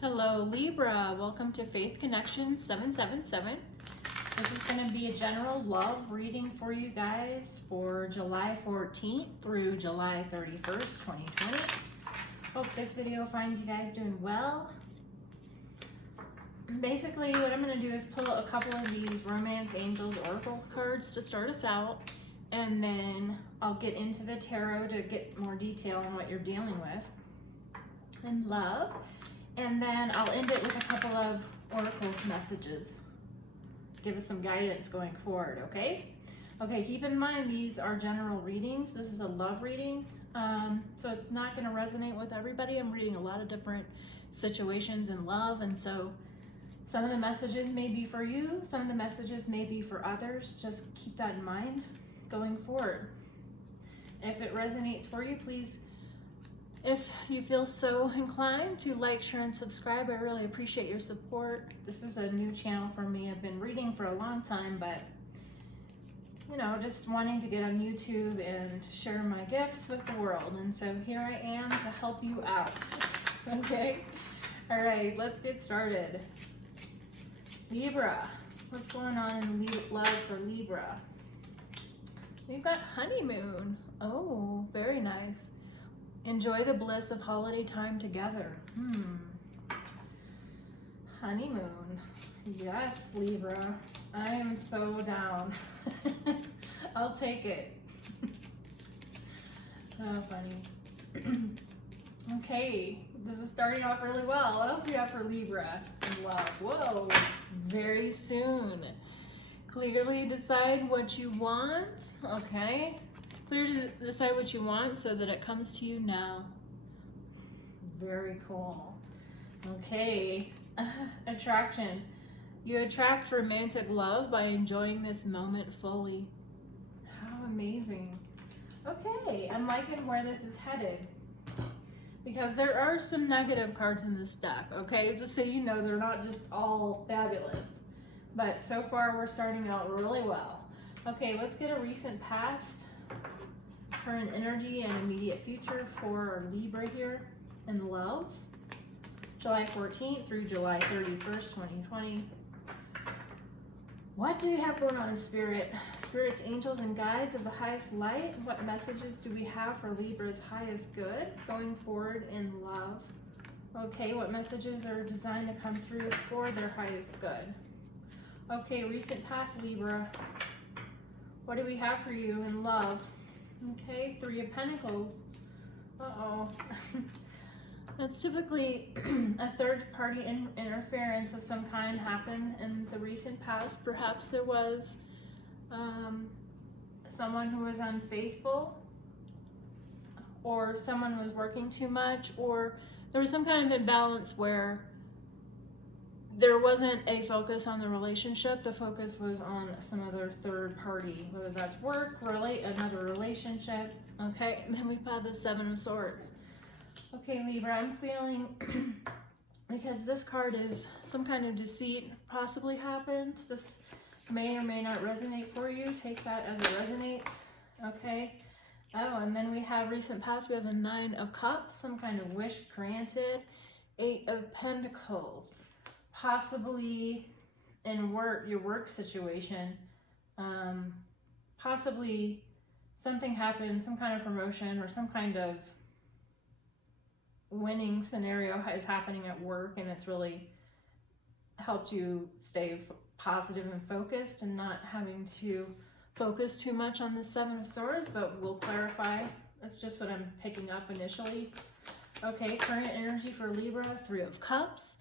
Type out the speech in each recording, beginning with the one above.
Hello Libra, welcome to Faith Connection 777. This is going to be a general love reading for you guys for July 14th through July 31st, 2020. Hope this video finds you guys doing well. Basically, what I'm going to do is pull a couple of these Romance Angels Oracle cards to start us out, and then I'll get into the tarot to get more detail on what you're dealing with in love. And then I'll end it with a couple of oracle messages. Give us some guidance going forward, okay? Okay, keep in mind these are general readings. This is a love reading, so it's not going to resonate with everybody. I'm reading a lot of different situations in love, and so some of the messages may be for you, some of the messages may be for others. Just keep that in mind going forward. If it resonates for you, please, if you feel so inclined to like, share, and subscribe, I really appreciate your support. This is a new channel for me. I've been reading for a long time, but you know, just wanting to get on YouTube and to share my gifts with the world. And so here I am to help you out. Okay? All right, let's get started. Libra, what's going on in love for Libra? We've got honeymoon. Oh, very nice. Enjoy the bliss of holiday time together. Honeymoon. Yes, Libra. I am so down. I'll take it. Oh, funny. Okay, this is starting off really well. What else do we have for Libra in love? Whoa, very soon. Clearly decide what you want. Okay. Clearly decide what you want so that it comes to you now. Very cool. Okay. Attraction. You attract romantic love by enjoying this moment fully. How amazing. Okay, I'm liking where this is headed, because there are some negative cards in this deck, okay? Just so you know, they're not just all fabulous. But so far, we're starting out really well. Okay, let's get a recent past, current energy, and immediate future for our Libra here in love. July 14th through July 31st, 2020. What do we have going on, Spirit? Spirits, angels, and guides of the highest light. What messages do we have for Libra's highest good going forward in love? Okay, what messages are designed to come through for their highest good? Okay, recent past, Libra. What do we have for you in love? Okay, Three of Pentacles. Uh-oh. That's typically a third-party interference of some kind happened in the recent past. Perhaps there was someone who was unfaithful, or someone was working too much, or there was some kind of imbalance where there wasn't a focus on the relationship. The focus was on some other third party, whether that's work, another relationship. Okay, and then we've had the Seven of Swords. Okay, Libra, I'm feeling, because this card is some kind of deceit possibly happened. This may or may not resonate for you. Take that as it resonates. Okay. Oh, and then we have recent past. We have a Nine of Cups, some kind of wish granted. Eight of Pentacles. Possibly in your work situation, possibly something happened, some kind of promotion or some kind of winning scenario is happening at work, and it's really helped you stay positive and focused and not having to focus too much on the Seven of Swords, but we'll clarify. That's just what I'm picking up initially. Okay, current energy for Libra, Three of Cups.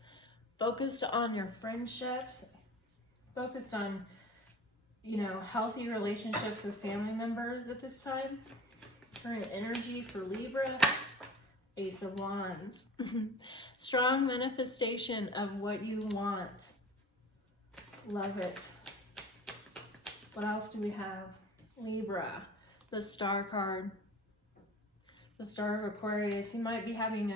Focused on your friendships, focused on, you know, healthy relationships with family members at this time. Current energy for Libra, Ace of Wands. Strong manifestation of what you want. Love it. What else do we have? Libra, the Star card. The Star of Aquarius. You might be having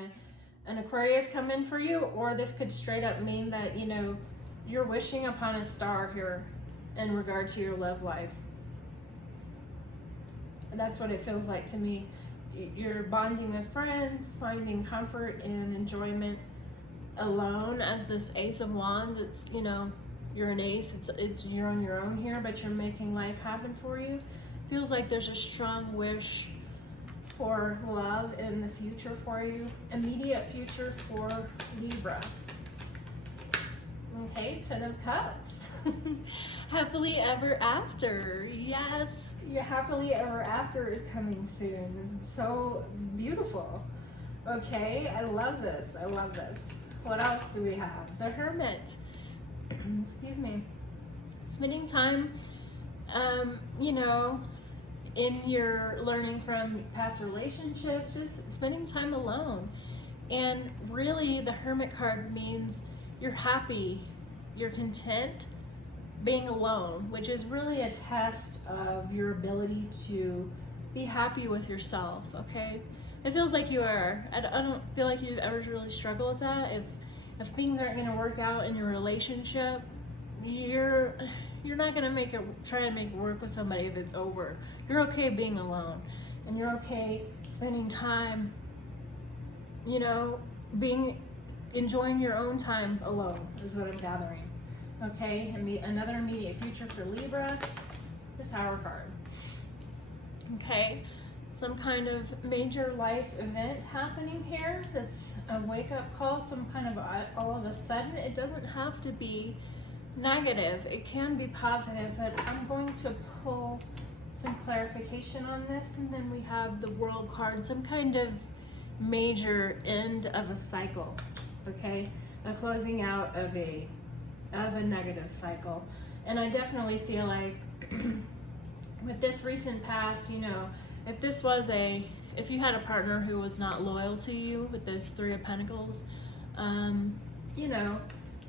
an Aquarius come in for you, or this could straight up mean that, you know, you're wishing upon a star here in regard to your love life. And that's what it feels like to me. You're bonding with friends, finding comfort and enjoyment alone as this Ace of Wands. It's, you know, you're an ace, you're on your own here, but you're making life happen for you. Feels like there's a strong wish for love in the future for you, immediate future for Libra. Okay, 10 of Cups. Happily ever after. Yes, your happily ever after is coming soon. This is so beautiful. Okay, I love this. I love this. What else do we have? The Hermit. Excuse me. Spending time, you know, in your learning from past relationships, just spending time alone. And really, the Hermit card means you're happy, you're content being alone, which is really a test of your ability to be happy with yourself, okay? It feels like you are. I don't feel like you've ever really struggled with that. If things aren't gonna work out in your relationship, you're not gonna try to make it work with somebody if it's over. You're okay being alone, and you're okay spending time, you know, enjoying your own time alone is what I'm gathering. Okay, and another immediate future for Libra, the Tower card. Okay, some kind of major life event happening here. That's a wake-up call, some kind of all of a sudden. It doesn't have to be negative, it can be positive, but I'm going to pull some clarification on this. And then we have the World card, some kind of major end of a cycle, okay, a closing out of a negative cycle. And I definitely feel like with this recent past, you know, if you had a partner who was not loyal to you with those 3 of Pentacles, you know,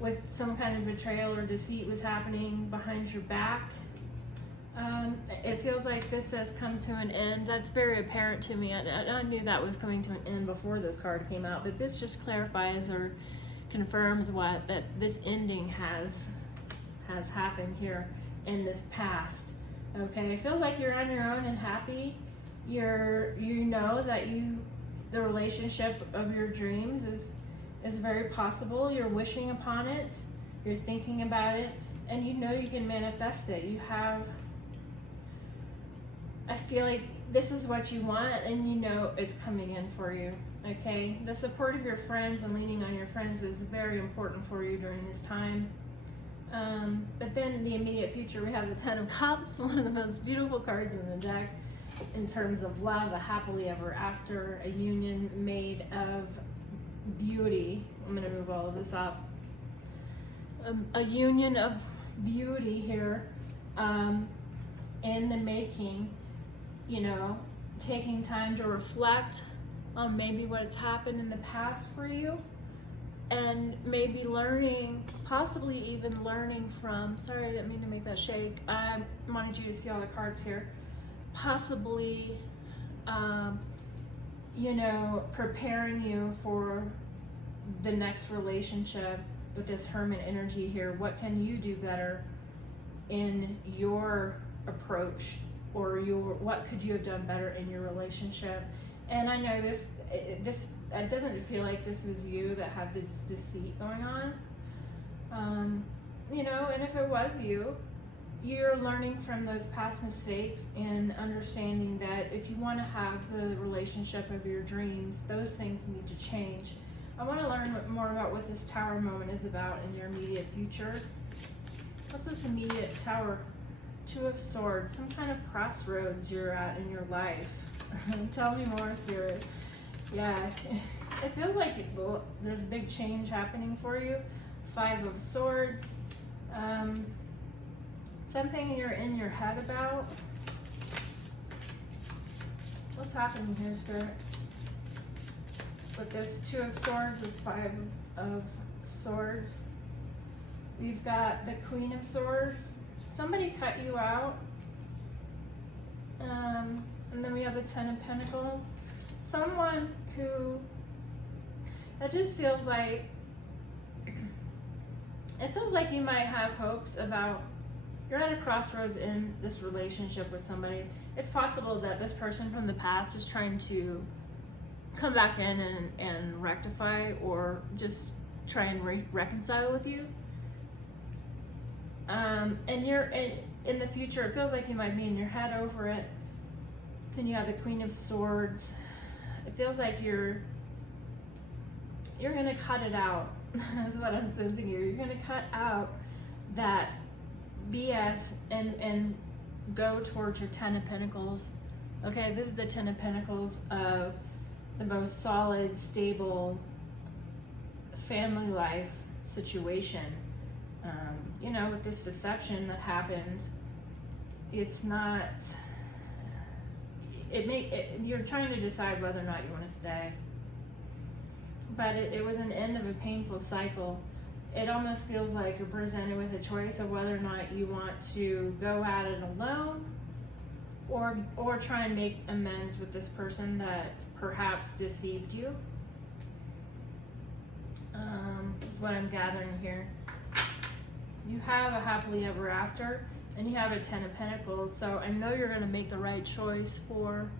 with some kind of betrayal or deceit was happening behind your back, it feels like this has come to an end. That's very apparent to me. I knew that was coming to an end before this card came out, but this just clarifies or confirms that this ending has happened here in this past. Okay, it feels like you're on your own and happy. You know that the relationship of your dreams is very possible. You're wishing upon it, you're thinking about it, and you know you can manifest it. I feel like this is what you want, and you know it's coming in for you. Okay, the support of your friends and leaning on your friends is very important for you during this time. But then the immediate future, we have the 10 of Cups, one of the most beautiful cards in the deck in terms of love, a happily ever after, a union made of beauty. I'm going to move all of this up. A union of beauty here in the making, you know, taking time to reflect on maybe what's happened in the past for you, and maybe learning, possibly even learning from, sorry, I didn't mean to make that shake. I wanted you to see all the cards here. Possibly, you know, preparing you for the next relationship with this Hermit energy here. What can you do better in your approach, or what could you have done better in your relationship? And I know this it doesn't feel like this was you that had this deceit going on. You know, and if it was you're learning from those past mistakes and understanding that if you want to have the relationship of your dreams, those things need to change. I want to learn more about what this Tower moment is about in your immediate future. What's this immediate Tower? 2 of Swords, some kind of crossroads you're at in your life. Tell me more, Spirit. Yeah, it feels like there's a big change happening for you. 5 of Swords. Something you're in your head about. What's happening here, Spirit? With this 2 of Swords, this 5 of Swords. We've got the Queen of Swords. Somebody cut you out. And then we have the 10 of Pentacles. Someone who, it just feels like, it feels like you might have hopes about, you're at a crossroads in this relationship with somebody. It's possible that this person from the past is trying to come back in and rectify, or just try and reconcile with you. And you're in the future, it feels like you might be in your head over it. Then you have the Queen of Swords. It feels like you're gonna cut it out. That's what I'm sensing here. You're gonna cut out that BS and go towards your Ten of Pentacles. Okay, this is the Ten of Pentacles of the most solid, stable family life situation. You know, with this deception that happened, it's not, you're trying to decide whether or not you want to stay. But it was an end of a painful cycle. It almost feels like you're presented with a choice of whether or not you want to go at it alone or try and make amends with this person that perhaps deceived you. Is what I'm gathering here. You have a happily ever after, and you have a Ten of Pentacles, so I know you're going to make the right choice for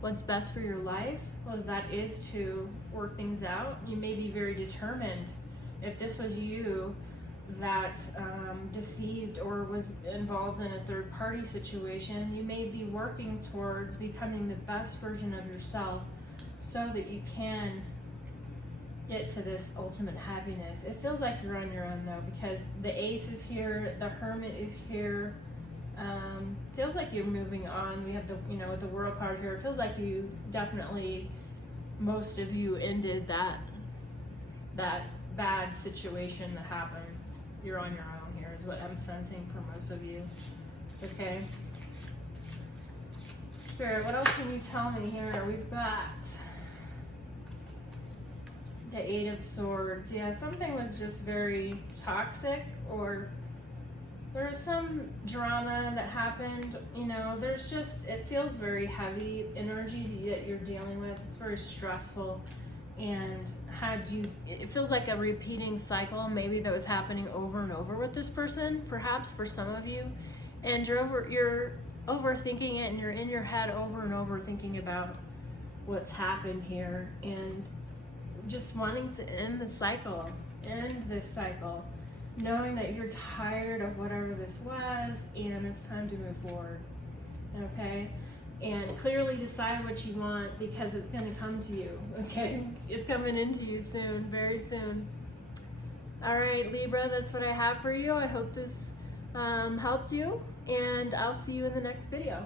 what's best for your life, whether that is to work things out. You may be very determined. If this was you that deceived or was involved in a third-party situation, you may be working towards becoming the best version of yourself so that you can get to this ultimate happiness. It feels like you're on your own though, because the Ace is here, the Hermit is here. Feels like you're moving on. We have the, you know, with the World card here, it feels like you definitely, most of you ended that bad situation that happened. You're on your own here is what I'm sensing for most of you. Okay. Spirit, what else can you tell me here? We've got the Eight of Swords. Yeah, something was just very toxic, or there was some drama that happened. You know, there's just, it feels very heavy energy that you're dealing with. It's very stressful. And it feels like a repeating cycle, maybe that was happening over and over with this person, perhaps for some of you. And you're overthinking it, and you're in your head over and over thinking about what's happened here, and just wanting to end this cycle, knowing that you're tired of whatever this was, and it's time to move forward. Okay? And clearly decide what you want, because it's going to come to you. Okay? It's coming into you soon, very soon. All right, Libra, that's what I have for you. I hope this helped you, and I'll see you in the next video.